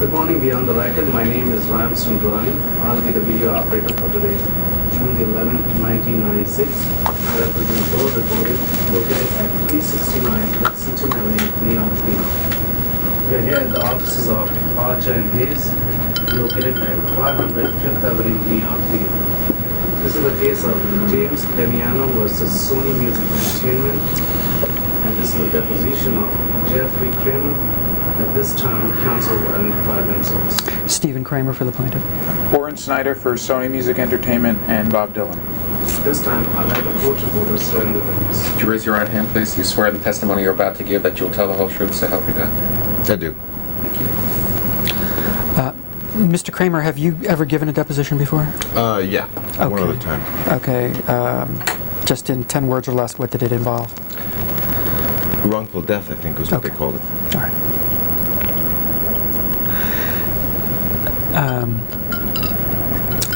Good morning, Beyond the Record. My name is Ramston Browning. I'll be the video operator for today, June the 11th, 1996. I represent Gold Recorded, located at 369 Lexington Avenue, New York, New York. We are here at the offices of Archer and Hayes, located at 500 Fifth Avenue, New York, New York. This is the case of James Damiano versus Sony Music Entertainment, and this is the deposition of Jeffrey Kramer. At this time, counsel will identify themselves. Stephen Kramer for the plaintiff. Warren Snyder for Sony Music Entertainment and Bob Dylan. This time, I'd like the court reporter to swear in the witness. Would you raise your right hand, please? You swear the testimony you're about to give that you'll tell the whole truth, so help you God? I do. Thank you. Mr. Kramer, have you ever given a deposition before? Yeah. Okay. One other time. Okay. Just in 10 words or less, what did it involve? Wrongful death, I think, was what they called it. All right.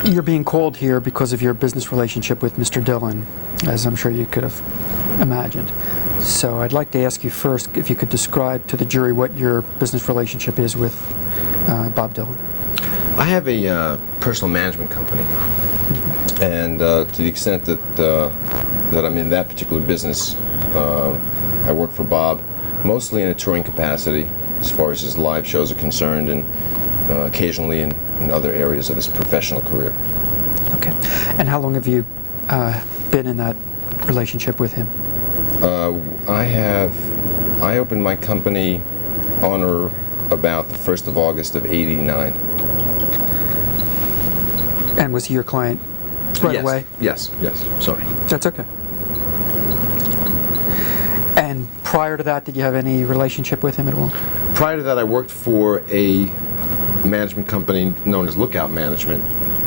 You're being called here because of your business relationship with Mr. Dylan, as I'm sure you could have imagined. So I'd like to ask you first if you could describe to the jury what your business relationship is with Bob Dylan. I have a personal management company, and to the extent that that I'm in that particular business, I work for Bob mostly in a touring capacity as far as his live shows are concerned, and occasionally in other areas of his professional career. Okay. And how long have you been in that relationship with him? I opened my company on or about the 1st of August of '89. And was he your client right away? Yes, sorry. That's okay. And prior to that, did you have any relationship with him at all? Prior to that, I worked for a management company known as Lookout Management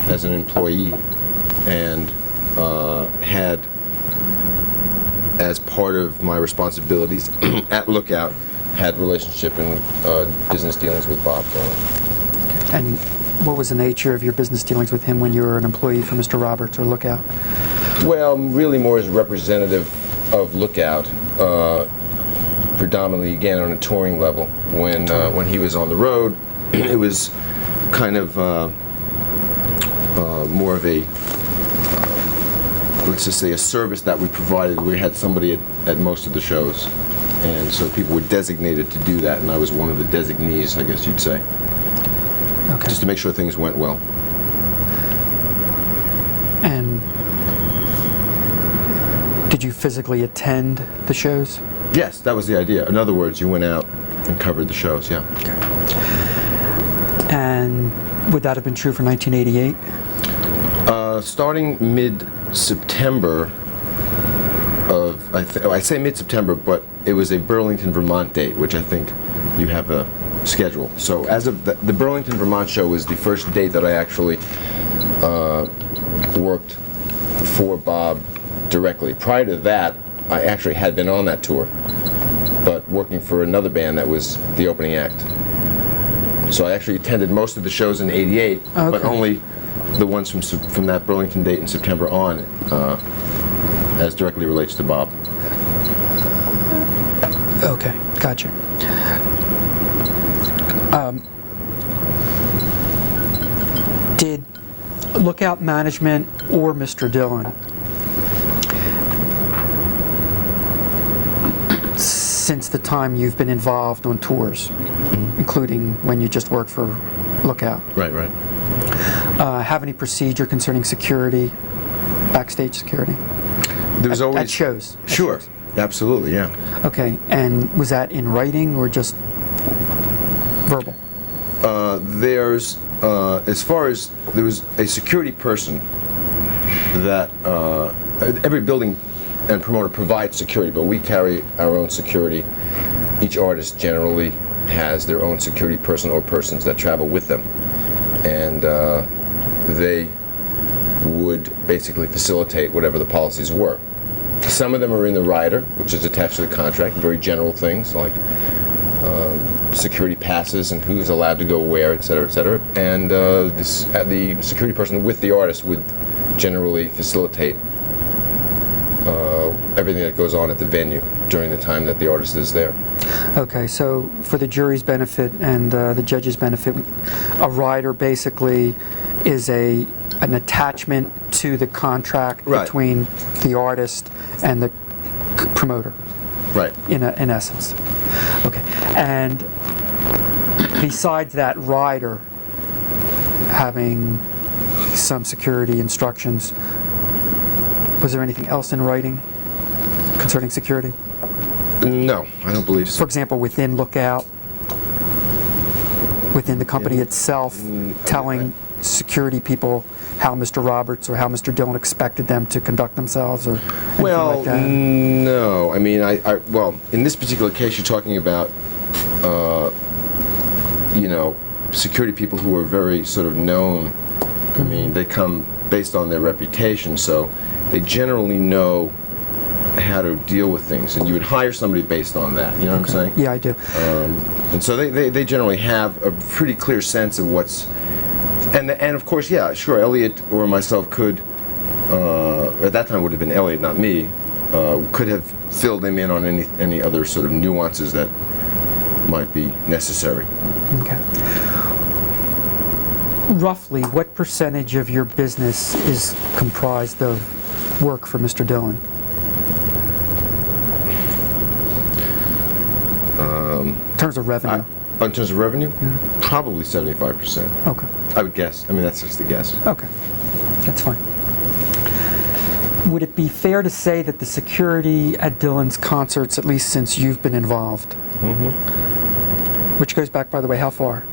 as an employee, and had, as part of my responsibilities at Lookout, had relationship and business dealings with Bob Dylan. And what was the nature of your business dealings with him when you were an employee for Mr. Roberts or Lookout? Well, really more as a representative of Lookout, predominantly again on a touring level. When he was on the road, it was kind of more of a, let's just say, a service that we provided. We had somebody at most of the shows, and so people were designated to do that, and I was one of the designees, I guess you'd say. Okay. Just to make sure things went well. And did you physically attend the shows? Yes, that was the idea. In other words, you went out and covered the shows, yeah. Okay. And would that have been true for 1988? Starting mid-September of, I say mid-September, but it was a Burlington, Vermont date, which I think you have a schedule. So as of the Burlington, Vermont show was the first date that I actually worked for Bob directly. Prior to that, I actually had been on that tour, but working for another band that was the opening act. So I actually attended most of the shows in '88, but only the ones from that Burlington date in September on, as directly relates to Bob. Okay, gotcha. Did Lookout Management or Mr. Dylan, since the time you've been involved on tours, including when you just worked for Lookout, Right. have any procedure concerning security, backstage security? There was always at shows. Sure, absolutely, yeah. Okay, and was that in writing or just verbal? There's, as far as, there was a security person that, every building and promoter provides security, but we carry our own security. Each artist generally has their own security person or persons that travel with them, and they would basically facilitate whatever the policies were. Some of them are in the rider, which is attached to the contract, very general things like security passes and who's allowed to go where, et cetera, and the security person with the artist would generally facilitate everything that goes on at the venue during the time that the artist is there. Okay, so for the jury's benefit and the judge's benefit, a rider basically is an attachment to the contract Right. between the artist and the promoter, Right. in essence. Okay, and besides that rider having some security instructions, was there anything else in writing concerning security? No, I don't believe For so. example, within Lookout, within the company itself, telling security people how Mr. Roberts or how Mr. Dillon expected them to conduct themselves, or anything Well, like that? no. I mean, well, in this particular case, you're talking about, security people who are very sort of known. I mean, they come based on their reputation, so they generally know how to deal with things, and you would hire somebody based on that. You know what I'm saying? Yeah, I do. And so they generally have a pretty clear sense of what's, and of course, yeah, sure, Elliot or myself could, at that time would have been Elliot, not me, could have filled him in on any other sort of nuances that might be necessary. Okay. Roughly, what percentage of your business is comprised of work for Mr. Dillon? In terms of revenue? In terms of revenue, probably 75%. Okay. I would guess. I mean, that's just a guess. Okay, that's fine. Would it be fair to say that the security at Dillon's concerts, at least since you've been involved, which goes back, by the way, how far?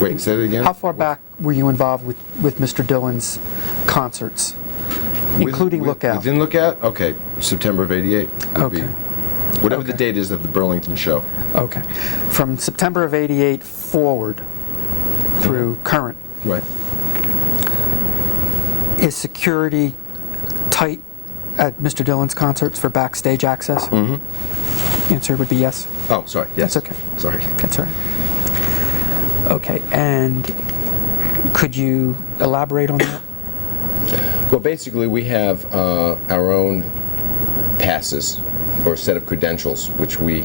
Wait, say that again? How far back were you involved with Mr. Dillon's concerts, including Lookout? Within Lookout? Okay, September of '88. Okay. Whatever the Okay. date is of the Burlington show. Okay. From September of '88 forward through current, Right. is security tight at Mr. Dillon's concerts for backstage access? Mm-hmm. Answer would be yes. Oh, sorry. Yes. That's okay. Sorry. That's all right. Okay, and could you elaborate on that? Well, basically, we have our own passes or set of credentials, which we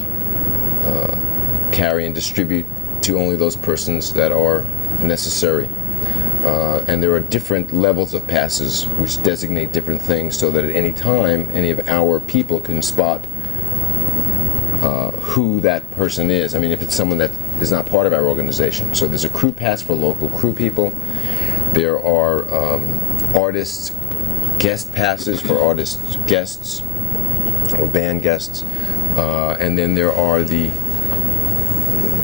carry and distribute to only those persons that are necessary. And there are different levels of passes which designate different things, so that at any time, any of our people can spot who that person is. I mean, if it's someone that is not part of our organization. So there's a crew pass for local crew people. There are artists guest passes for artists guests or band guests, and then there are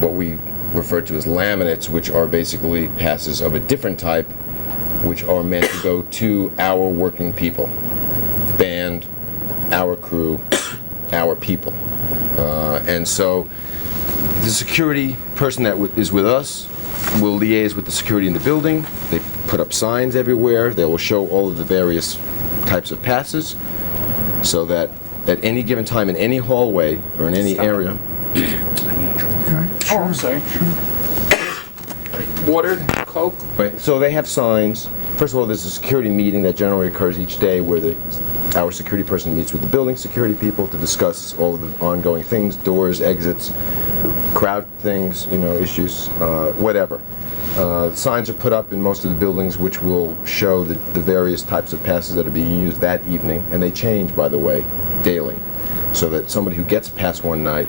what we refer to as laminates, which are basically passes of a different type, which are meant to go to our working people, band, our crew, our people. And so the security person that is with us will liaise with the security in the building. They put up signs everywhere. They will show all of the various types of passes, so that at any given time in any hallway or in any area. Oh, I'm sorry. Water, Coke. Right. So they have signs. First of all, there's a security meeting that generally occurs each day where our security person meets with the building security people to discuss all of the ongoing things, doors, exits, crowd things, issues, whatever. Signs are put up in most of the buildings which will show the various types of passes that are being used that evening, and they change, by the way, daily, so that somebody who gets a pass one night,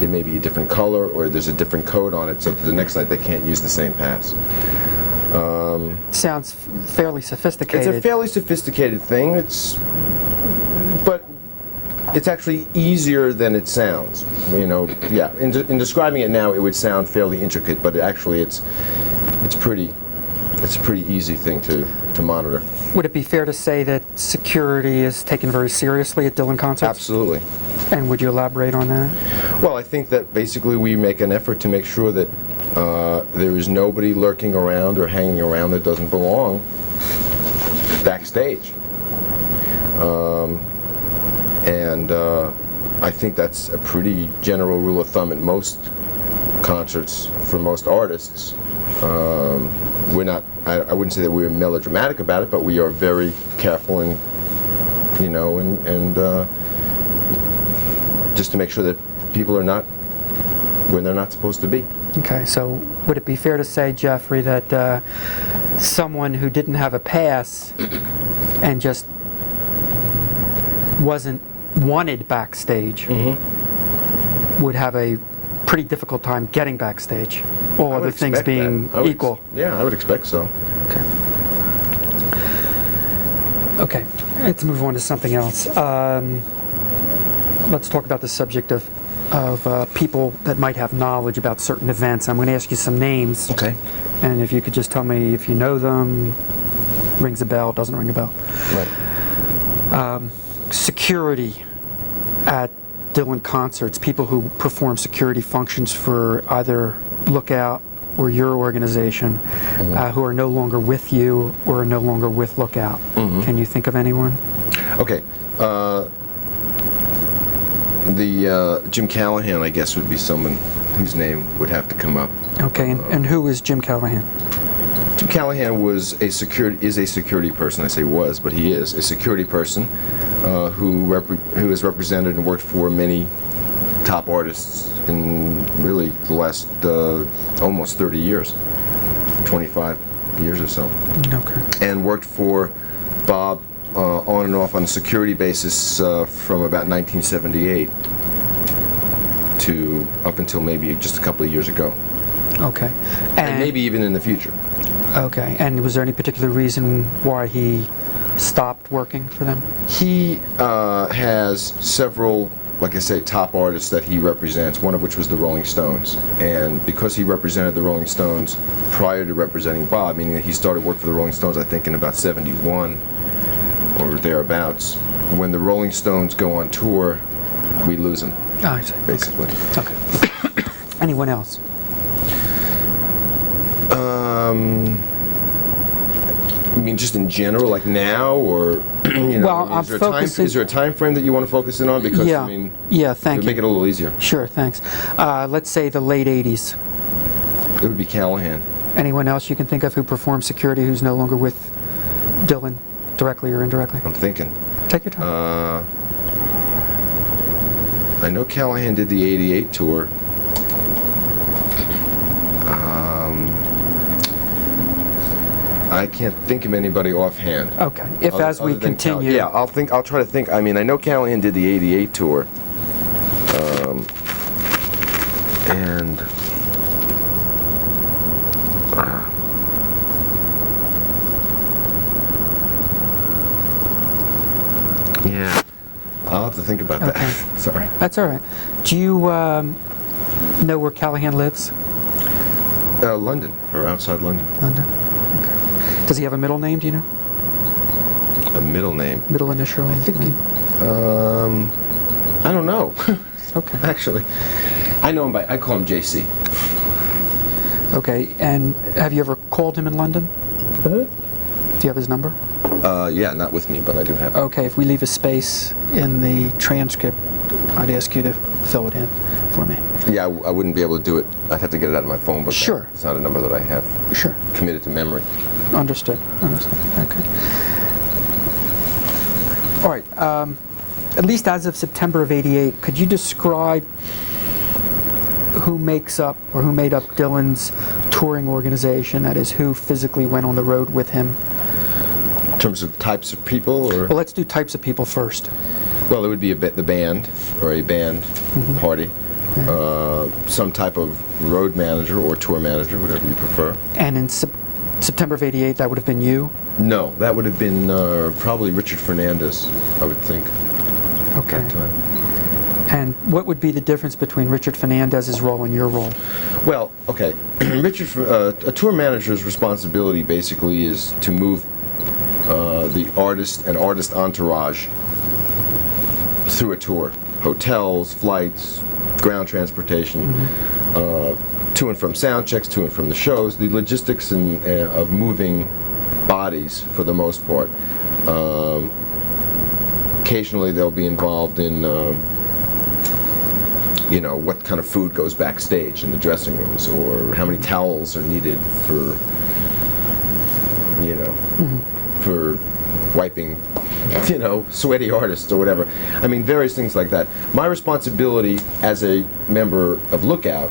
it may be a different color or there's a different code on it, so that the next night they can't use the same pass. Sounds fairly sophisticated. It's a fairly sophisticated thing. But it's actually easier than it sounds. Yeah. In describing it now, it would sound fairly intricate, but actually, it's a pretty easy thing to monitor. Would it be fair to say that security is taken very seriously at Dillon concerts? Absolutely. And would you elaborate on that? Well, I think that basically we make an effort to make sure that there is nobody lurking around or hanging around that doesn't belong backstage. And I think that's a pretty general rule of thumb at most concerts for most artists. We're not, I wouldn't say that we're melodramatic about it, but we are very careful and you know, and just to make sure that people are not when they're not supposed to be. Okay, so would it be fair to say, Jeffrey, that someone who didn't have a pass and just wasn't wanted backstage would have a pretty difficult time getting backstage, all I would other things expect being that. equal? Yeah, I would expect so. Okay. Okay, let's move on to something else. Let's talk about the subject of people that might have knowledge about certain events. I'm going to ask you some names. Okay. And if you could just tell me if you know them, rings a bell, doesn't ring a bell. Right. Security at Dylan concerts, people who perform security functions for either Lookout or your organization, who are no longer with you or are no longer with Lookout. Can you think of anyone? Okay. Jim Callahan, I guess, would be someone whose name would have to come up. Okay, and who is Jim Callahan? Jim Callahan is a security person. I say was, but he is a security person who has represented and worked for many top artists in really the last almost 30 years, 25 years or so. Okay. And worked for Bob on and off on a security basis from about 1978 to up until maybe just a couple of years ago. Okay. And maybe even in the future. Okay. And was there any particular reason why he stopped working for them? He has several, like I say, top artists that he represents, one of which was the Rolling Stones. And because he represented the Rolling Stones prior to representing Bob, meaning that he started work for the Rolling Stones, I think, in about 71 or thereabouts, when the Rolling Stones go on tour, we lose them, I see. basically. Okay. Anyone else? I mean, just in general, like now, or you know, Well, is there a time frame that you want to focus in on? Because Yeah. I mean, Yeah, it thank would you. make it a little easier. Sure, thanks. Let's say the late 80s. It would be Callahan. Anyone else you can think of who performed security who's no longer with Dylan, directly or indirectly? I'm thinking. Take your time. I know Callahan did the '88 tour. I can't think of anybody offhand. Okay. If as we Other than continue... yeah, I'll try to think. I mean, I know Callahan did the '88 tour. And yeah, I'll have to think about Okay. that. Sorry. That's all right. Do you know where Callahan lives? London, or outside London. London? Okay. Does he have a middle name, do you know? A middle name. Middle initial? I think I don't know. Okay. Actually, I know him by. I call him JC. Okay, and have you ever called him in London? Do you have his number? Yeah, not with me, but I do have it. Okay, if we leave a space in the transcript, I'd ask you to fill it in for me. Yeah, I wouldn't be able to do it. I'd have to get it out of my phone book. Sure. It's not a number that I have Sure. committed to memory. Understood. Understood. Okay. All right. At least as of September of '88, could you describe who makes up or who made up Dylan's touring organization? That is, who physically went on the road with him? In terms of types of people, or Well, let's do types of people first. well, it would be the band or a band party, some type of road manager or tour manager, whatever you prefer. And in September of '88, that would have been you? No, that would have been probably Richard Fernandez, I would think. Okay. At that time. And what would be the difference between Richard Fernandez's role and your role? Well, okay. A tour manager's responsibility basically is to move the artist and artist entourage through a tour. Hotels, flights, ground transportation, to and from sound checks, to and from the shows, the logistics of moving bodies for the most part. Occasionally they'll be involved in you know, what kind of food goes backstage in the dressing rooms, or how many towels are needed for you know, for wiping, you know, sweaty artists or whatever. I mean, various things like that. My responsibility as a member of Lookout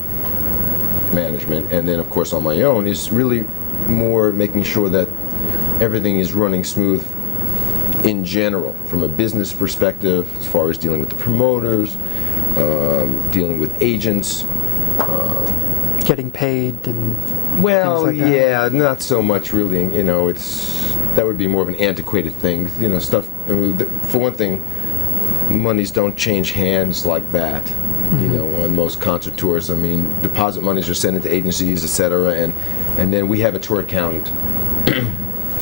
management, and then of course on my own, is really more making sure that everything is running smooth in general, from a business perspective, as far as dealing with the promoters, dealing with agents, Getting paid and well, things like that. yeah, not so much really. You know, that would be more of an antiquated thing. You know, stuff. I mean, for one thing, monies don't change hands like that. You know, on most concert tours. I mean, deposit monies are sent into agencies, etc., and then we have a tour accountant.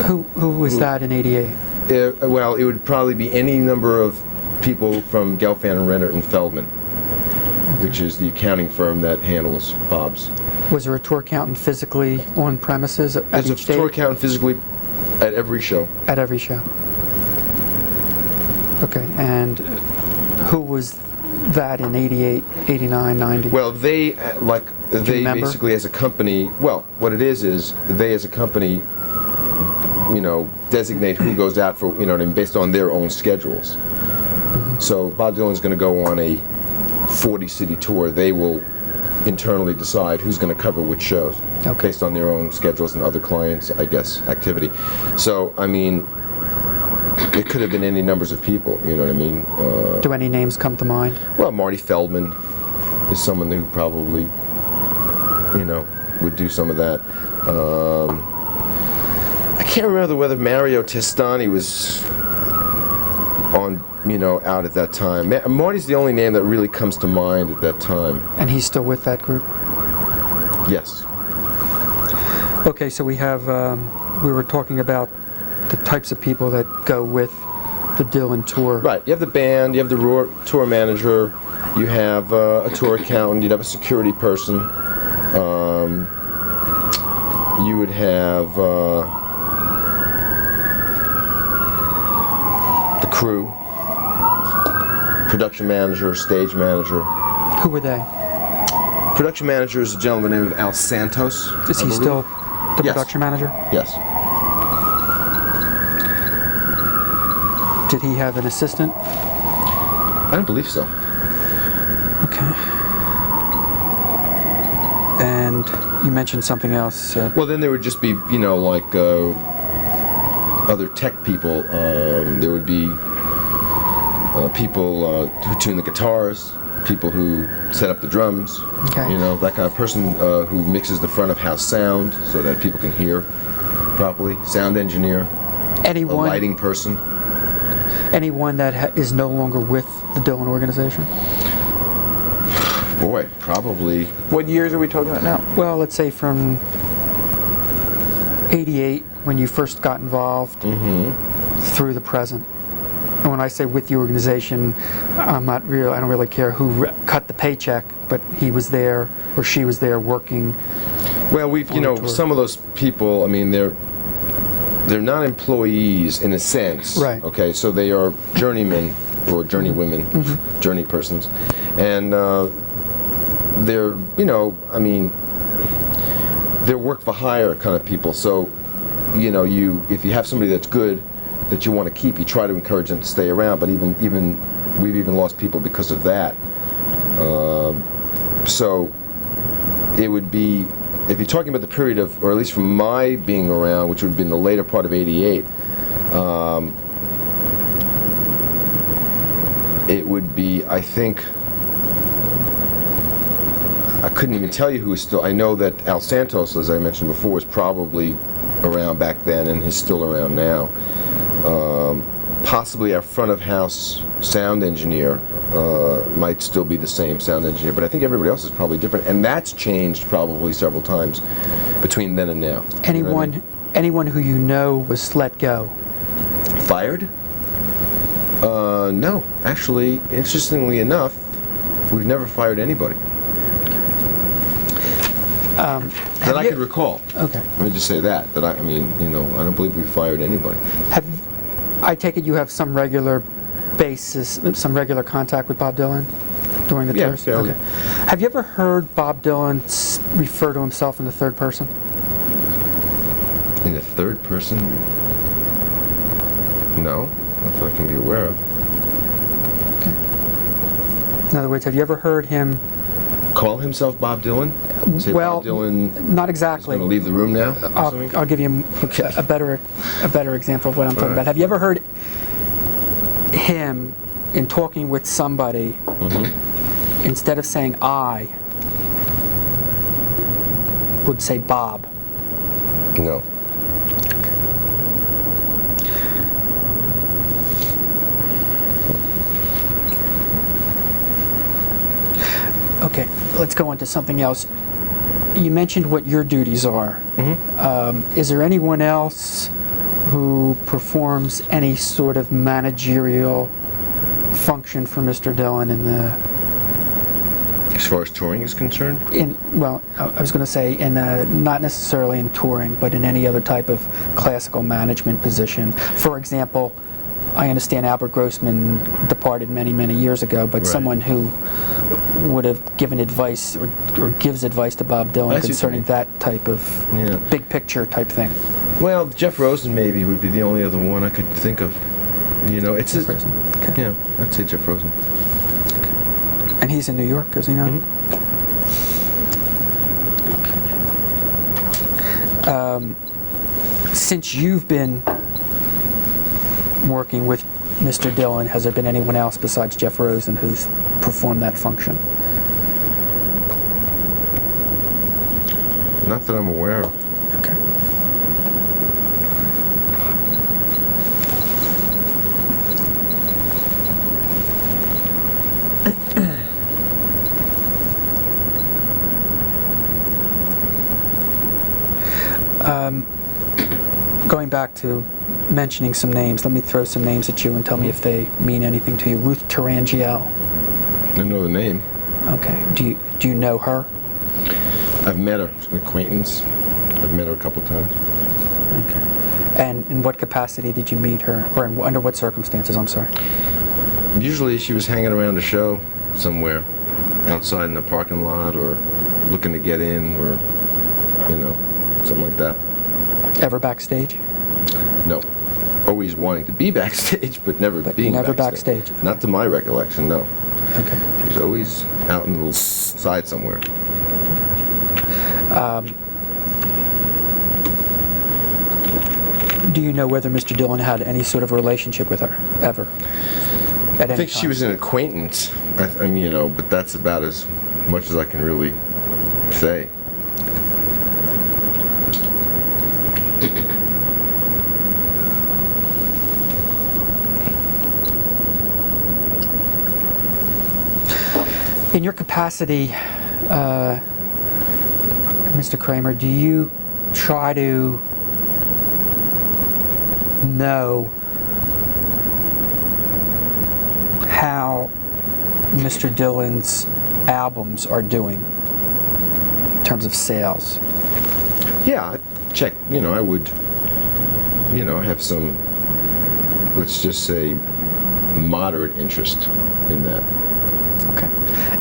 Who was that in '88? Well, it would probably be any number of people from Gelfand, Renner, and Feldman, which is the accounting firm that handles Bob's. Was there a tour accountant physically on premises at There's each a tour date? accountant physically at every show. At every show. Okay, and who was that in '88, '89, '90? Well, they remember? basically as a company. Well, what it is they as a company, you know, designate who goes out for, you know, based on their own schedules. So Bob Dylan's going to go on a 40-city tour. They will internally decide who's going to cover which shows, Okay. based on their own schedules and other clients, I guess, activity. So, I mean, it could have been any numbers of people, you know what I mean? Do any names come to mind? Well, Marty Feldman is someone who probably, you know, would do some of that. I can't remember whether Mario Testani was on, you know, out at that time. Marty's the only name that really comes to mind at that time. And he's still with that group? Yes. Okay, so we have, we were talking about the types of people that go with the Dylan tour. Right. You have the band, you have the tour manager, you have a tour accountant, you'd have a security person. You would have the crew, production manager, stage manager. Who were they? Production manager is a gentleman named Al Santos. Is I he believe. still the Yes. production manager? Yes. Did he have an assistant? I don't believe so. Okay. And you mentioned something else. Well, then there would just be, you know, like other tech people. There would be people who tune the guitars, people who set up the drums. Okay. You know, that kind of person who mixes the front of house sound so that people can hear properly. Sound engineer, a anyone, lighting person. anyone that is no longer with the Dylan organization? Boy, probably. What years are we talking about now? Well, let's say from '88, when you first got involved, through the present. And when I say with the organization, I don't really care who cut the paycheck, but he was there or she was there working. Well, we've, you On the know, tour. some of those people, I mean, they're not employees in a sense. Right. Okay, so they are journeymen or journeywomen, journey persons. And they're, you know, I mean, they're work for hire kind of people. So, you know, if you have somebody that's good, that you want to keep, you try to encourage them to stay around. But even we've even lost people because of that. So it would be, if you're talking about the period of, or at least from my being around, which would have been the later part of '88, it would be, I think, I couldn't even tell you who was still. I know that Al Santos, as I mentioned before, was probably around back then and is still around now. Possibly our front of house sound engineer might still be the same sound engineer, but I think everybody else is probably different, and that's changed probably several times between then and now. You know what I mean? Anyone who you know was let go? Fired? No, actually, interestingly enough, we've never fired anybody that I could recall. Okay. Let me just say that I mean, you know, I don't believe we fired anybody. I take it you have some regular basis, some regular contact with Bob Dylan during the Yeah, tours? fairly. Okay. Have you ever heard Bob Dylan refer to himself in the third person? In the third person? No, not that I can be aware of. In other words, have you ever heard him? Call himself Bob Dylan? Say Well, Bob Dylan not is exactly. going to leave the room now? or something? I'll give you a better example of what I'm talking Right. about. Have you ever heard him, in talking with somebody, instead of saying I, would say Bob? No. Okay, let's go on to something else. You mentioned what your duties are. Is there anyone else who performs any sort of managerial function for Mr. Dylan in the... As far as touring is concerned? Well, I was going to say not necessarily in touring, but in any other type of classical management position. For example, I understand Albert Grossman departed many, many years ago, but Right. someone who would have given advice or gives advice to Bob Dylan I see what you concerning mean. that type of Yeah. big picture type thing. Well, Jeff Rosen maybe would be the only other one I could think of. You know, it's That person. Okay. yeah, I'd say Jeff Rosen. And he's in New York, is he not? Okay. Since you've been working with Mr. Dylan, has there been anyone else besides Jeff Rosen who's performed that function? Not that I'm aware of. Okay. Going back to mentioning some names, let me throw some names at you and tell me if they mean anything to you. Ruth Tarangiel. I know the name. Okay. Do you know her? I've met her. She's an acquaintance. I've met her a couple times. Okay. And in what capacity did you meet her, or under what circumstances? I'm sorry. Usually she was hanging around a show somewhere, outside in the parking lot, or looking to get in, or, you know, something like that. Ever backstage? No. Always wanting to be backstage, but never being never backstage. backstage. Not to my recollection, no. Okay. She was always out in the side somewhere. Do you know whether Mr. Dylan had any sort of relationship with her, ever? At I think she was an acquaintance. I mean, you know, but that's about as much as I can really say. In your capacity, Mr. Kramer, do you try to know how Mr. Dylan's albums are doing in terms of sales? Yeah, I check, you know, I would, you know, have some, let's just say, moderate interest in that. Okay.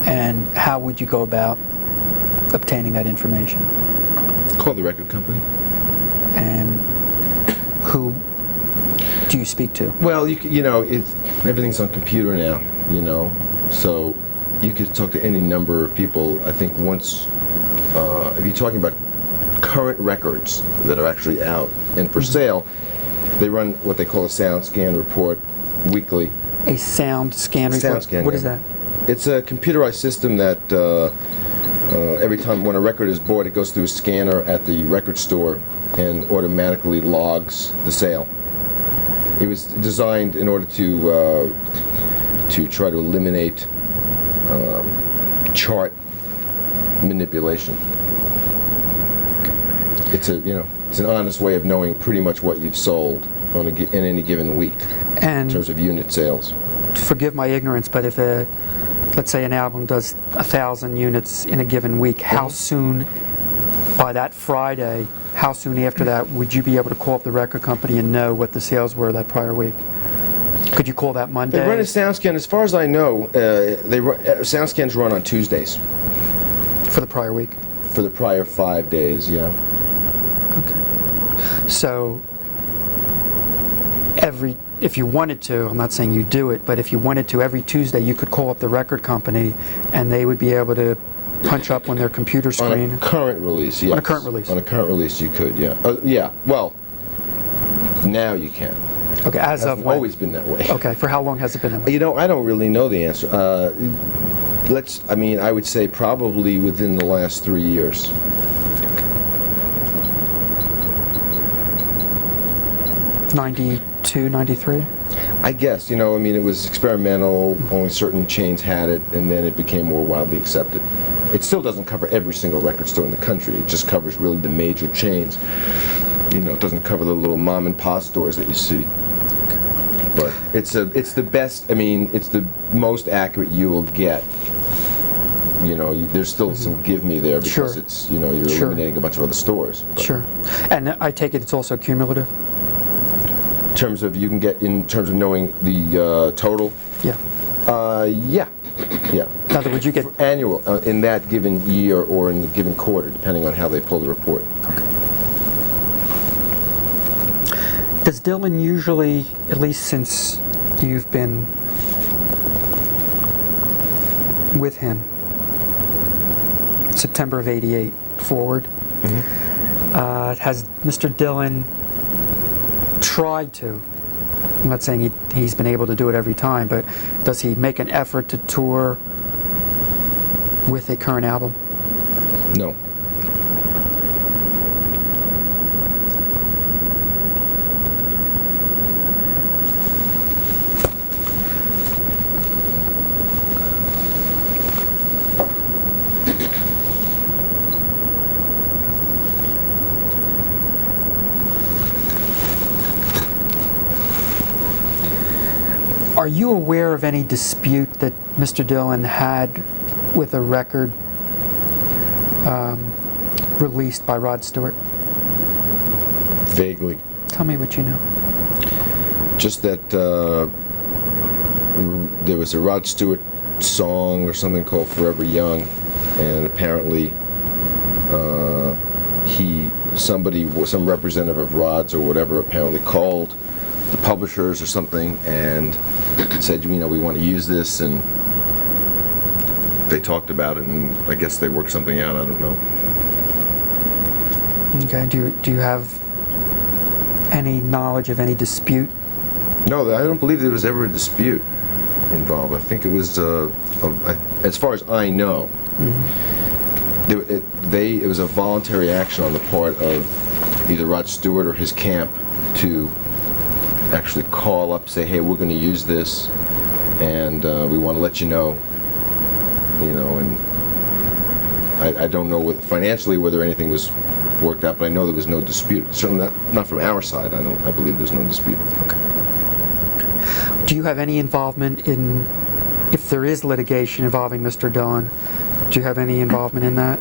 And how would you go about obtaining that information? Call the record company. And who do you speak to? Well, you know, everything's on computer now, you know, so you could talk to any number of people. I think once, if you're talking about current records that are actually out and for sale, they run what they call a sound scan report weekly. A sound scan report? Sound scan, What yeah. is that? It's a computerized system that every time when a record is bought, it goes through a scanner at the record store and automatically logs the sale. It was designed in order to try to eliminate chart manipulation. It's it's an honest way of knowing pretty much what you've sold in any given week in And terms of unit sales. forgive my ignorance, but if let's say an album does 1,000 units in a given week, how soon, by that Friday, how soon after that would you be able to call up the record company and know what the sales were that prior week? Could you call that Monday? They run a sound scan. As far as I know, sound scans run on Tuesdays For the prior week? for the prior 5 days. Yeah. Okay. So if you wanted to, I'm not saying you do it, but if you wanted to, every Tuesday you could call up the record company and they would be able to punch up on their computer screen. On a current release, yes. On a current release. On a current release, you could, yeah. Yeah, well, now you can. Okay, as of It's when? always been that way. Okay, for how long has it been that way? You know, I don't really know the answer. I would say probably within the last 3 years. 92, 93? I guess, it was experimental, only certain chains had it, and then it became more widely accepted. It still doesn't cover every single record store in the country. It just covers really the major chains. It doesn't cover the little mom and pop stores that you see. But it's the best, it's the most accurate you will get. There's still some give me there because Sure. it's, you're eliminating a bunch of other stores. But Sure. And I take it it's also cumulative? in terms of knowing the total, Yeah. yeah. In other words, you get... Annual, in that given year or in the given quarter, depending on how they pull the report. Okay. Does Dylan usually, at least since you've been with him, September of '88 forward, has Mr. Dylan tried to, I'm not saying he's been able to do it every time, but does he make an effort to tour with a current album? No. Are you aware of any dispute that Mr. Dylan had with a record released by Rod Stewart? Vaguely. Tell me what you know. Just that there was a Rod Stewart song or something called Forever Young, and apparently some representative of Rod's or whatever apparently called the publishers or something and said, we want to use this, and they talked about it, and I guess they worked something out. I don't know. Okay. Do you have any knowledge of any dispute? No, I don't believe there was ever a dispute involved. I think it was, as far as I know, it was a voluntary action on the part of either Rod Stewart or his camp to actually call up, say, hey, we're going to use this, and we want to let you know, and I don't know financially whether anything was worked out, but I know there was no dispute. Certainly not from our side. I believe there's no dispute. Okay. Do you have any involvement in, if there is litigation involving Mr. Dylan, do you have any involvement in that?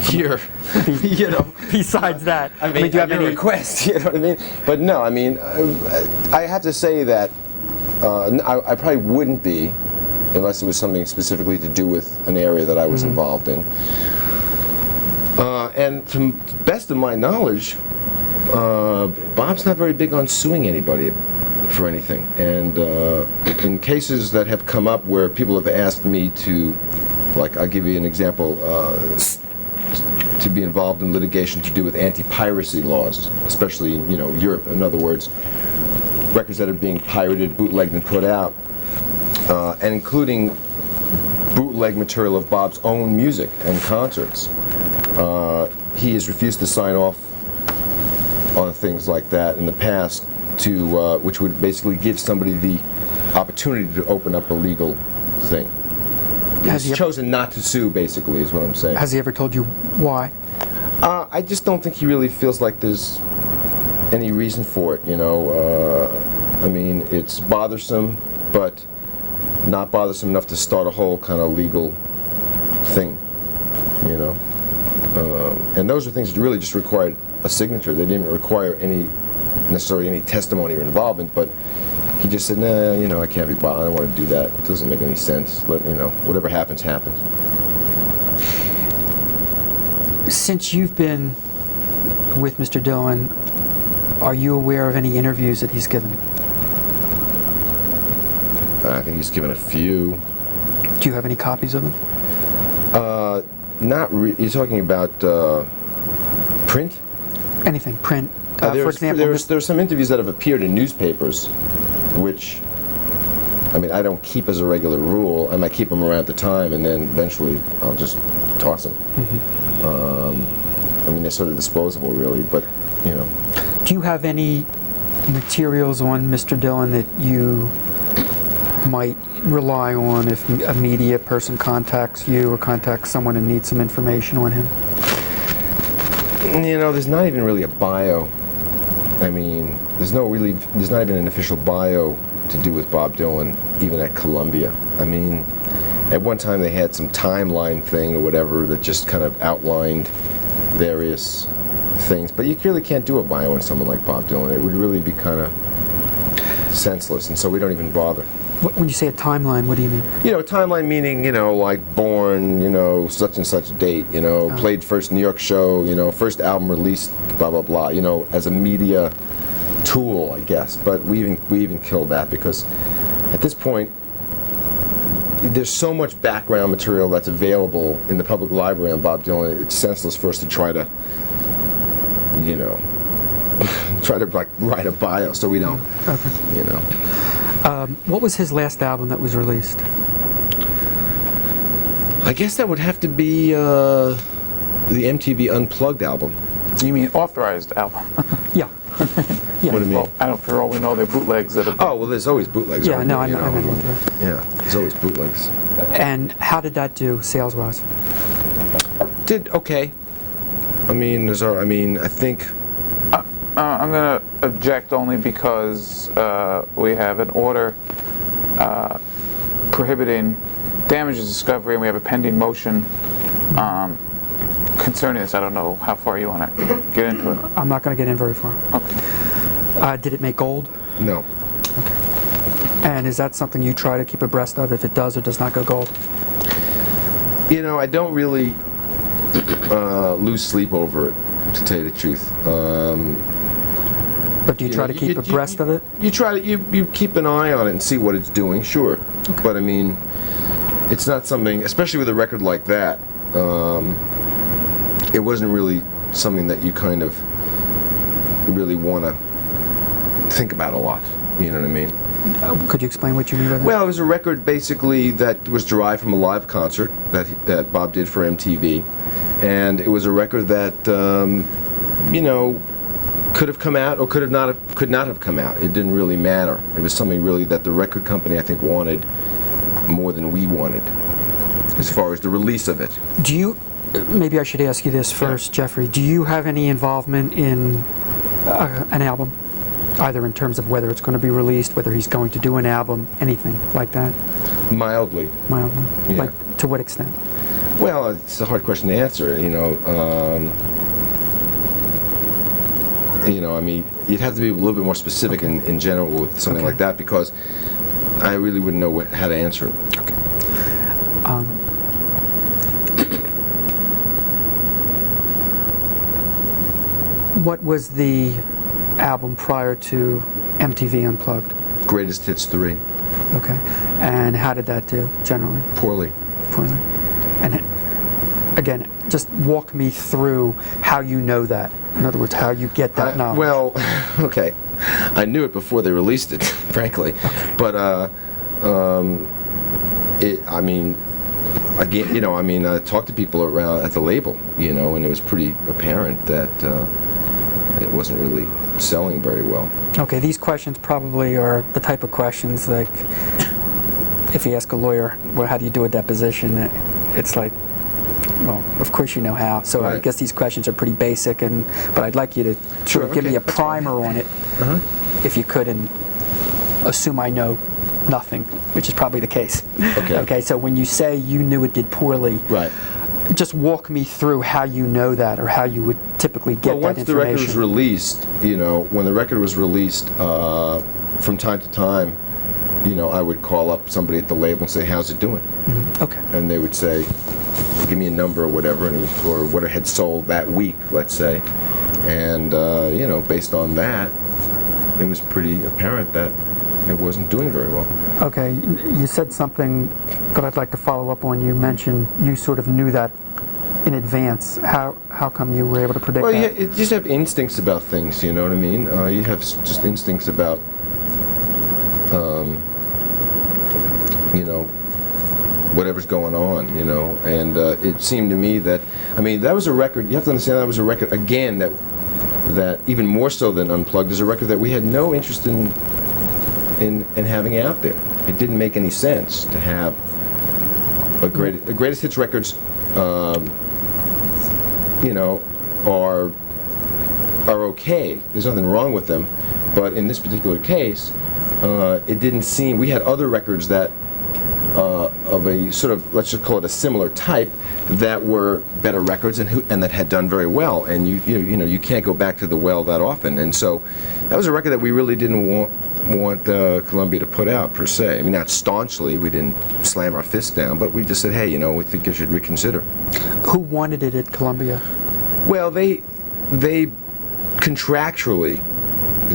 Here, Besides that, I mean, do you have any any requests? You know what I mean? But no, I have to say that I probably wouldn't be unless it was something specifically to do with an area that I was involved in. And to the best of my knowledge, Bob's not very big on suing anybody for anything. And in cases that have come up where people have asked me to, like, I'll give you an example, to be involved in litigation to do with anti-piracy laws, especially in Europe. In other words, records that are being pirated, bootlegged, and put out, and including bootleg material of Bob's own music and concerts. He has refused to sign off on things like that in the past, which would basically give somebody the opportunity to open up a legal thing. He's chosen not to sue, basically, is what I'm saying. Has he ever told you why? I just don't think he really feels like there's any reason for it, it's bothersome, but not bothersome enough to start a whole kind of legal thing, And those are things that really just required a signature. They didn't require necessarily any testimony or involvement, but he just said, nah, I can't be bothered. I don't want to do that. It doesn't make any sense. Whatever happens, happens. Since you've been with Mr. Dylan, Are you aware of any interviews that he's given? I think he's given a few. Do you have any copies of them? You're talking about print? Anything, print. For example, there's some interviews that have appeared in newspapers, which, I mean, I don't keep as a regular rule. I might keep them around at the time, and then eventually I'll just toss them. I mean, they're sort of disposable, really, but, you know. Do you have any materials on Mr. Dillon that you might rely on if a media person contacts you or contacts someone and needs some information on him? You know, there's not even really a bio. I mean, there's not even an official bio to do with Bob Dylan, even at Columbia. I mean, at one time they had some timeline thing or whatever that just kind of outlined various things, but you really can't do a bio on someone like Bob Dylan. It would really be kind of senseless, and so we don't even bother. When you say a timeline, what do you mean? You know, timeline meaning, you know, like born, you know, such and such date, you know, played first New York show, you know, first album released, blah, blah, blah, you know, as a media tool, I guess. But we even killed that because at this point, there's so much background material that's available in the public library on Bob Dylan, it's senseless for us to try to, you know, like write a bio, so we don't, you know. What was his last album that was released? I guess that would have to be the MTV Unplugged album. You mean authorized album? Yeah. Yeah. What do you mean? Well, I don't. For all we know, they're bootlegs that have. Oh well, there's always bootlegs. Yeah, no, I you know. Yeah, there's always bootlegs. And how did that do sales-wise? Did okay. I mean, I think. I'm going to object only because we have an order prohibiting damages discovery, and we have a pending motion concerning this. I don't know how far you want to get into it. I'm not going to get in very far. Okay. Did it make gold? No. Okay. And is that something you try to keep abreast of if it does or does not go gold? You know, I don't really lose sleep over it, to tell you the truth. But do you try to keep abreast of it? You try to you keep an eye on it and see what it's doing, sure. Okay. But I mean, it's not something, especially with a record like that. It wasn't really something that you kind of really want to think about a lot. You know what I mean? Could you explain what you mean by that? Well, it was a record basically that was derived from a live concert that Bob did for MTV, and it was a record that you know, could have come out or could not have come out. It didn't really matter. It was something really that the record company, I think, wanted more than we wanted as far as the release of it. Do you, maybe I should ask you this first, Jeffrey, do you have any involvement in an album? Either in terms of whether it's going to be released, whether he's going to do an album, anything like that? Mildly. Mildly? Yeah. Like, to what extent? Well, it's a hard question to answer, you know. You know, I mean, you'd have to be a little bit more specific in general with something like that, because I really wouldn't know how to answer it. Okay. What was the album prior to MTV Unplugged? Greatest Hits 3. Okay. And how did that do, generally? Poorly. Poorly. And again, just walk me through how you know that. In other words, how you get that knowledge. Well, okay. I knew it before they released it, frankly. Okay. But, I mean, again, you know, I mean, I talked to people around at the label, you know, and it was pretty apparent that it wasn't really selling very well. Okay, these questions probably are the type of questions like, if you ask a lawyer, well, how do you do a deposition? It's like, well, of course you know how. So Right. I guess these questions are pretty basic, but I'd like you to sort of give me a primer on it, if you could, and assume I know nothing, which is probably the case. Okay. Okay, so when you say you knew it did poorly, Right. just walk me through how you know that, or how you would typically get Well, that once the information. record was released, you know, when the record was released, from time to time, you know, I would call up somebody at the label and say, how's it doing? Okay. And they would say, give me a number or whatever, and or what it had sold that week, let's say. And based on that, it was pretty apparent that it wasn't doing very well. Okay, you said something that I'd like to follow up on. You mentioned you sort of knew that in advance. How come you were able to predict Well, that? you just have instincts about things, you know what I mean? You have just instincts about, whatever's going on, and it seemed to me that, that was a record, you have to understand that was a record, again, that even more so than Unplugged, is a record that we had no interest in having out there. It didn't make any sense to have greatest hits records, are okay. There's nothing wrong with them, but in this particular case, it didn't seem. We had other records that of a sort of, let's just call it a similar type, that were better records and that had done very well. And you can't go back to the well that often. And so that was a record that we really didn't want Columbia to put out per se. Not staunchly. We didn't slam our fists down, but we just said, hey, we think you should reconsider. Who wanted it at Columbia? Well, they contractually,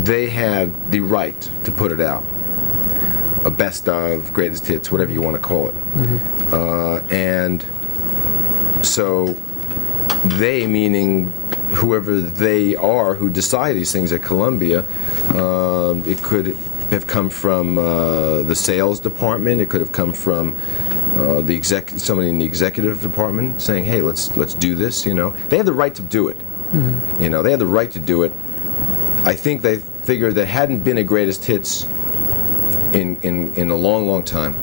they had the right to put it out. A best of, greatest hits, whatever you want to call it. Mm-hmm. And so they, meaning whoever they are who decide these things at Columbia, it could have come from the sales department, it could have come from somebody in the executive department saying, hey, let's do this, They had the right to do it. Mm-hmm. They had the right to do it. I think they figured there hadn't been a greatest hits in a long, long time.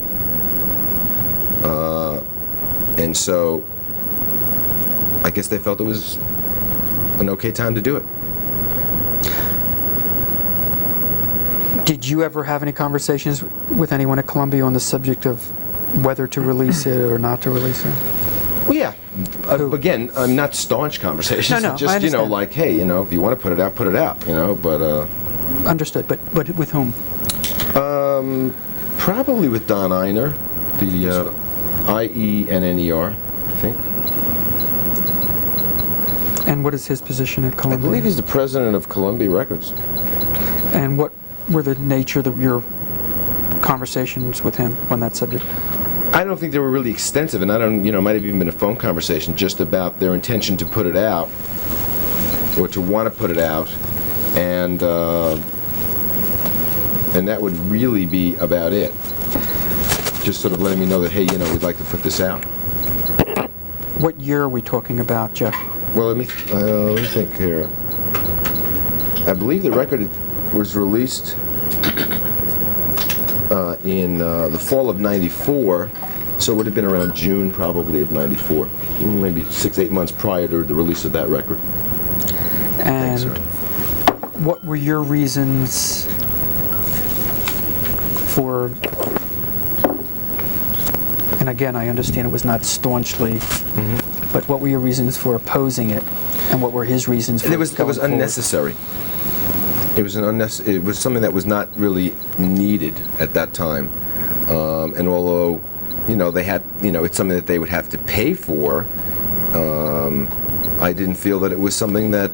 And so I guess they felt it was an okay time to do it. Did you ever have any conversations with anyone at Columbia on the subject of whether to release it or not to release it? Well, yeah. Again, not staunch conversations. No, just, I understand. like, hey, if you want to put it out, put it out, but... Understood, but with whom? Probably with Don Einer, the IENNER, I think. And what is his position at I Columbia? believe he's the president of Columbia Records. And what were the nature of your conversations with him on that subject? I don't think they were really extensive, and I don't, it might have even been a phone conversation just about their intention to put it out, or to want to put it out, and that would really be about it. Just sort of letting me know that, hey, we'd like to put this out. What year are we talking about, Jeff? Well, let me think here. I believe the record was released in the fall of '94, so it would have been around June probably of '94, maybe 6-8 months prior to the release of that record. And what were your reasons for, and again, I understand it was not staunchly, but what were your reasons for opposing it, and what were his reasons for it was unnecessary. It was it was something that was not really needed at that time, and although they had it's something that they would have to pay for, I didn't feel that it was something that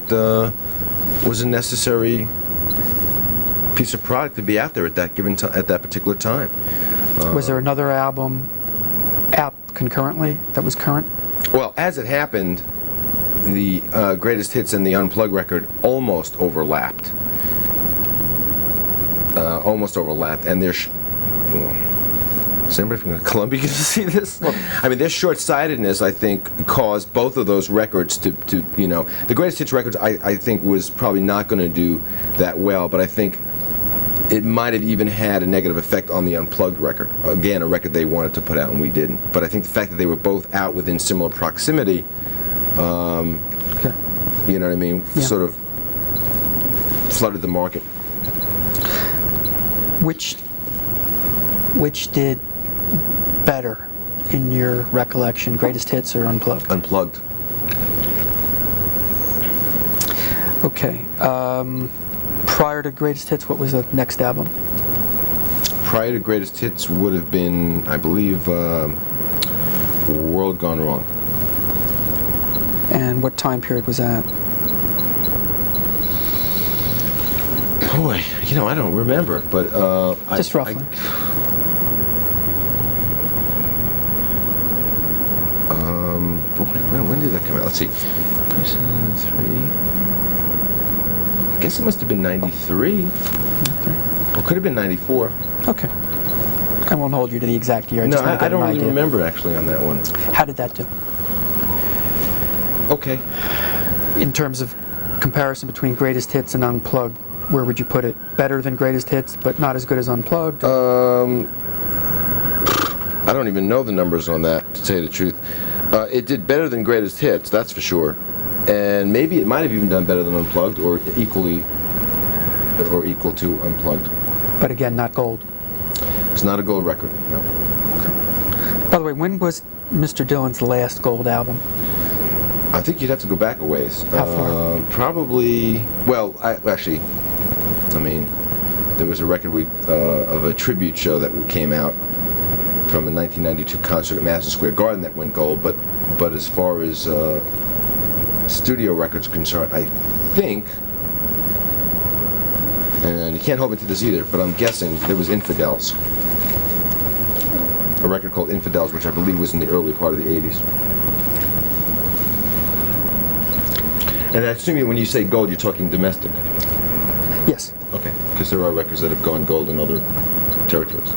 was a necessary piece of product to be out there at that at that particular time. Was there another album out concurrently that was current? Well, as it happened, the Greatest Hits and the Unplugged record almost overlapped. And there's. Is anybody from Columbia going to see this? Their short-sightedness, I think, caused both of those records to the Greatest Hits records, I think, was probably not going to do that well, but I think it might have even had a negative effect on the Unplugged record. Again, a record they wanted to put out and we didn't. But I think the fact that they were both out within similar proximity, Okay. you know what I mean, Yeah. sort of flooded the market. Which did better in your recollection, Greatest Hits or Unplugged? Unplugged. Okay. Prior to Greatest Hits, what was the next album? Prior to Greatest Hits would have been, I believe, World Gone Wrong. And what time period was that? Boy, I don't remember, but Just roughly. Boy, when did that come out? Let's see. 3. I guess it must have been 93. Or could have been 94. Okay. I won't hold you to the exact year. I No, just want to I get an don't really idea. remember actually on that one. How did that do? Okay. In terms of comparison between greatest hits and unplugged, where would you put it? Better than greatest hits, but not as good as unplugged? I don't even know the numbers on that, to tell you the truth. It did better than greatest hits, that's for sure. And maybe it might have even done better than unplugged, or equal to unplugged. But again, not gold. It's not a gold record, no. By the way, when was Mr. Dylan's last gold album? I think you'd have to go back a ways. How far? Probably. Well, there was a record of a tribute show that came out from a 1992 concert at Madison Square Garden that went gold. But as far as studio records are concerned, I think, and you can't hold me to this either, but I'm guessing there was Infidels. A record called Infidels, which I believe was in the early part of the 80s. And I assume when you say gold, you're talking domestic. Yes. Okay, because there are records that have gone gold in other territories.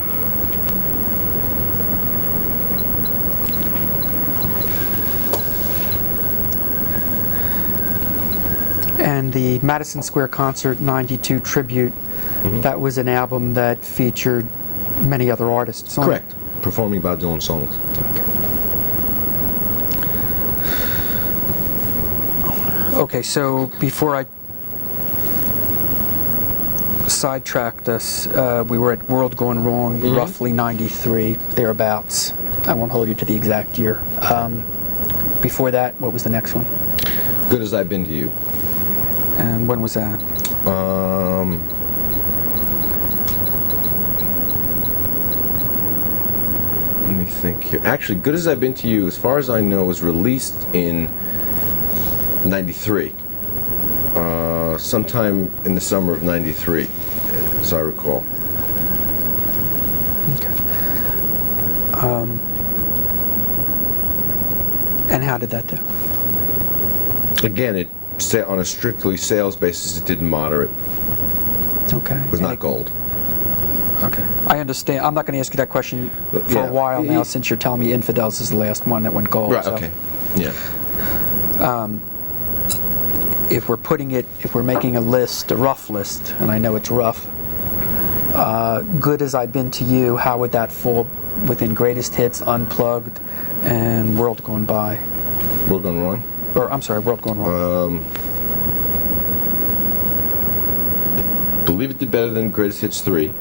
And the Madison Square Concert 92 tribute, that was an album that featured many other artists on it. Correct. Performing Bob Dylan songs. Okay, so before I sidetracked us, we were at World Gone Wrong, roughly 93, thereabouts. I won't hold you to the exact year. Before that, what was the next one? Good As I've Been to You. And when was that? Let me think here. Actually, Good As I've Been to You, as far as I know, was released in 93. Sometime in the summer of 93, as I recall. Okay. And how did that do? Again, on a strictly sales basis, it did moderate. Okay. It was not gold. Okay. I understand. I'm not going to ask you that question for Yeah. a while now, since you're telling me Infidels is the last one that went gold. Right, so. okay. Yeah. If we're making a list, a rough list, and I know it's rough, Good As I've Been to You, how would that fall within Greatest Hits, Unplugged, and World Gone By? World Gone Wrong? Or, I'm sorry, World Gone Wrong. I believe it did better than Greatest Hits 3.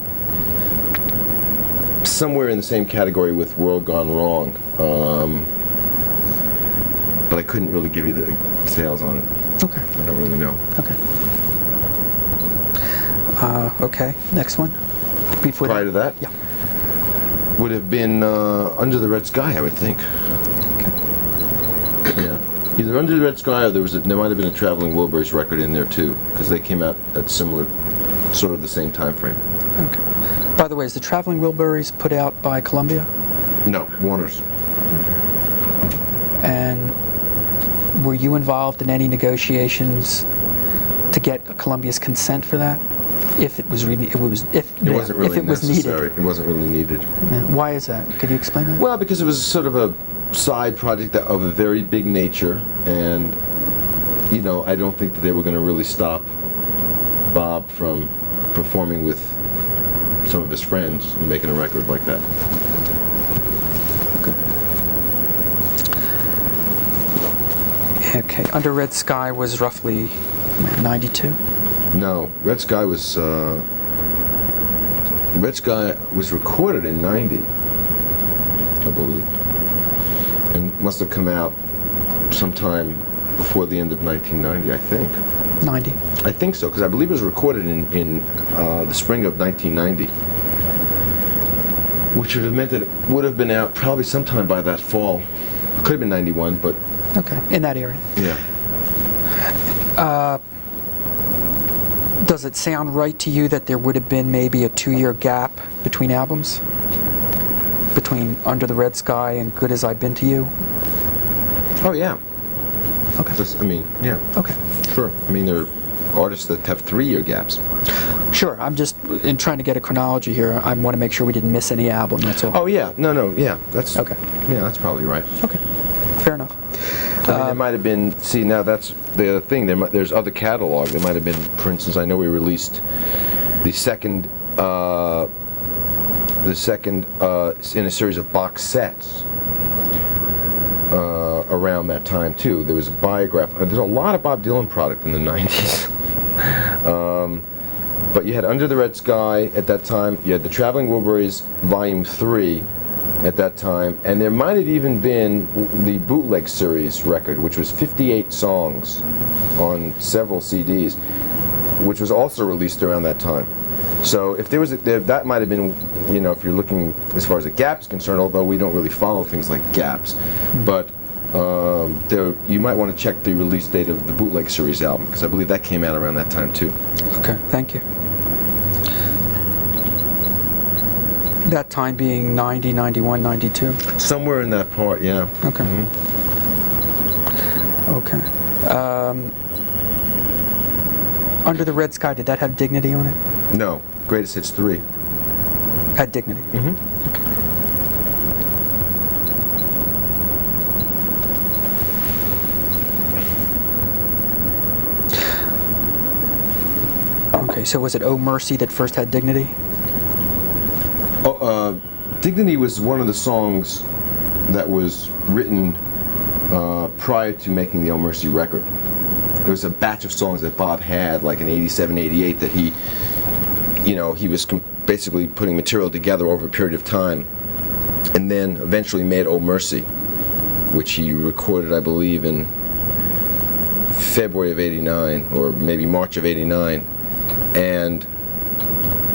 Somewhere in the same category with World Gone Wrong. But I couldn't really give you the sales on it. Okay. I don't really know. Okay. Okay, next one. Before Prior to that? Yeah. Would have been Under the Red Sky, I would think. Okay. Yeah. Either Under the Red Sky or there might have been a Traveling Wilburys record in there too, because they came out at similar, sort of the same time frame. Okay. By the way, is the Traveling Wilburys put out by Columbia? No, Warner's. And were you involved in any negotiations to get Columbia's consent for that? If it was It wasn't really if it was necessary. needed. It wasn't really needed. Yeah. Why is that? Could you explain that? Well, because it was sort of a side project of a very big nature, and I don't think that they were going to really stop Bob from performing with some of his friends and making a record like that. Okay. Under Red Sky was roughly 92. No, Red Sky was recorded in 90, I believe, and must have come out sometime before the end of 1990, I think. 90. I think so, because I believe it was recorded in the spring of 1990, which would have meant that it would have been out probably sometime by that fall. Could have been 91, but... Okay, in that area. Yeah. Does it sound right to you that there would have been maybe a 2-year gap between albums? Between Under the Red Sky and Good As I've Been to You? Oh yeah. Okay. I mean, yeah. Okay. Sure. I mean, there are artists that have 3-year gaps. Sure. I'm just in trying to get a chronology here. I want to make sure we didn't miss any album, that's all. Oh yeah. No. Yeah. That's Okay. Yeah, that's probably right. Okay. Fair enough. I mean, there might have been. See, now that's the other thing. There's other catalog. There might have been, for instance, I know we released the second in a series of box sets around that time too. There was a biograph. There's a lot of Bob Dylan product in the '90s. But you had Under the Red Sky at that time. You had the Traveling Wilburys Volume 3 at that time, and there might have even been the Bootleg Series record, which was 58 songs on several CDs, which was also released around that time. So if there was that might have been, you know, if you're looking as far as a gap is concerned, although we don't really follow things like gaps, but you might want to check the release date of the Bootleg Series album, because I believe that came out around that time too. Okay, thank you. That time being 90, 91, 92? Somewhere in that part, yeah. Okay. Okay. Under the Red Sky, did that have Dignity on it? No, Greatest Hits 3. Had Dignity? Okay, so was it Oh Mercy that first had Dignity? Dignity was one of the songs that was written prior to making the Oh Mercy record. There was a batch of songs that Bob had, like in '87, '88, that he was basically putting material together over a period of time, and then eventually made Oh Mercy, which he recorded, I believe, in February of '89, or maybe March of '89, and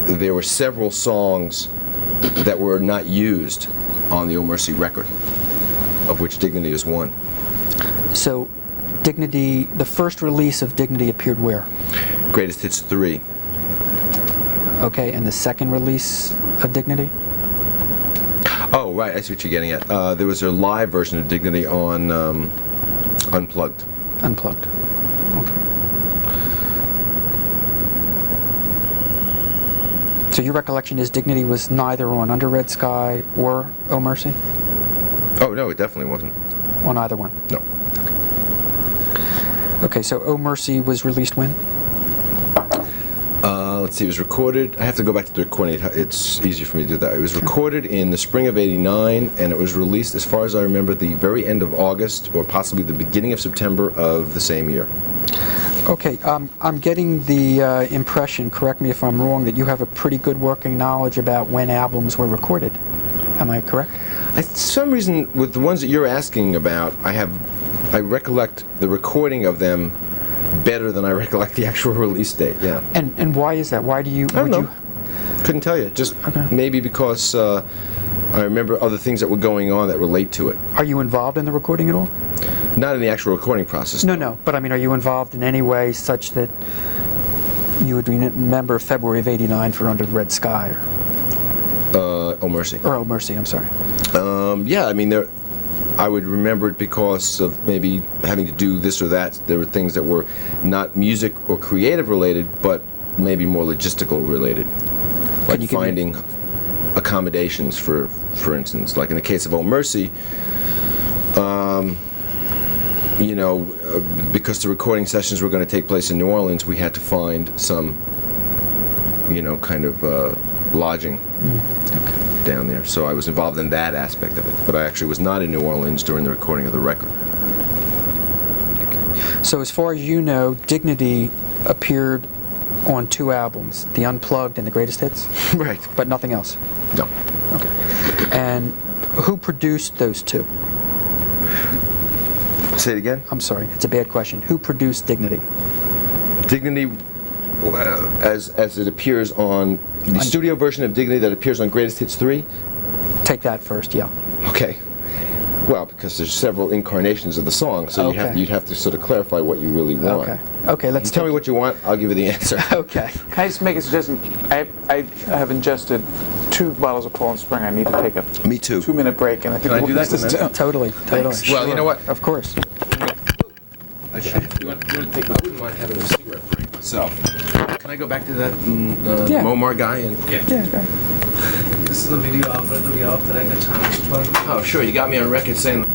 there were several songs that were not used on the Oh Mercy record, of which Dignity is one. So, Dignity, the first release of Dignity appeared where? Greatest Hits 3. Okay, and the second release of Dignity? Oh, right, I see what you're getting at. There was a live version of Dignity on Unplugged. Unplugged. Okay. So your recollection is Dignity was neither on Under Red Sky or Oh Mercy? Oh, no, it definitely wasn't. On either one? No. Okay, so Oh Mercy was released when? Let's see, it was recorded. I have to go back to the recording. It's easier for me to do that. It was recorded in the spring of '89, and it was released, as far as I remember, the very end of August, or possibly the beginning of September of the same year. Okay, I'm getting the impression, correct me if I'm wrong, that you have a pretty good working knowledge about when albums were recorded. Am I correct? For some reason, with the ones that you're asking about, I recollect the recording of them better than I recollect the actual release date. Yeah. And why is that? Why do you? I don't know. Couldn't tell you. Just maybe because I remember other things that were going on that relate to it. Are you involved in the recording at all? Not in the actual recording process. No. But I mean, are you involved in any way such that you would remember February of '89 for Under the Red Sky? Oh Mercy. Or Oh Mercy, I'm sorry. Yeah, I mean, I would remember it because of maybe having to do this or that. There were things that were not music or creative related, but maybe more logistical related, like finding accommodations for instance. Like in the case of Oh Mercy, because the recording sessions were going to take place in New Orleans, we had to find some, kind of lodging down there. So I was involved in that aspect of it, but I actually was not in New Orleans during the recording of the record. Okay. So as far as you know, Dignity appeared on 2 albums, the Unplugged and the Greatest Hits? Right. But nothing else? No. Okay. And who produced those 2? Say it again? I'm sorry, it's a bad question. Who produced Dignity? Dignity, as it appears on the studio version of Dignity that appears on Greatest Hits 3? Take that first, yeah. Okay. Well, because there's several incarnations of the song, so Okay. you'd have to sort of clarify what you really want. Okay. Okay, let's You tell me what you want, I'll give you the answer. Okay. Can I just make a suggestion? I have ingested 2 bottles of Poland Spring. I need to take a Me too. 2-minute break, and I think Can I do we'll that, this Glenn? down. Totally. Well, you Sure. know what? Of course. I wouldn't mind having a cigarette break myself. Can I go back to that Yeah. Momar guy? And Yeah, okay. This is the video operator. We have to take a chance. oh, sure, you got me on record saying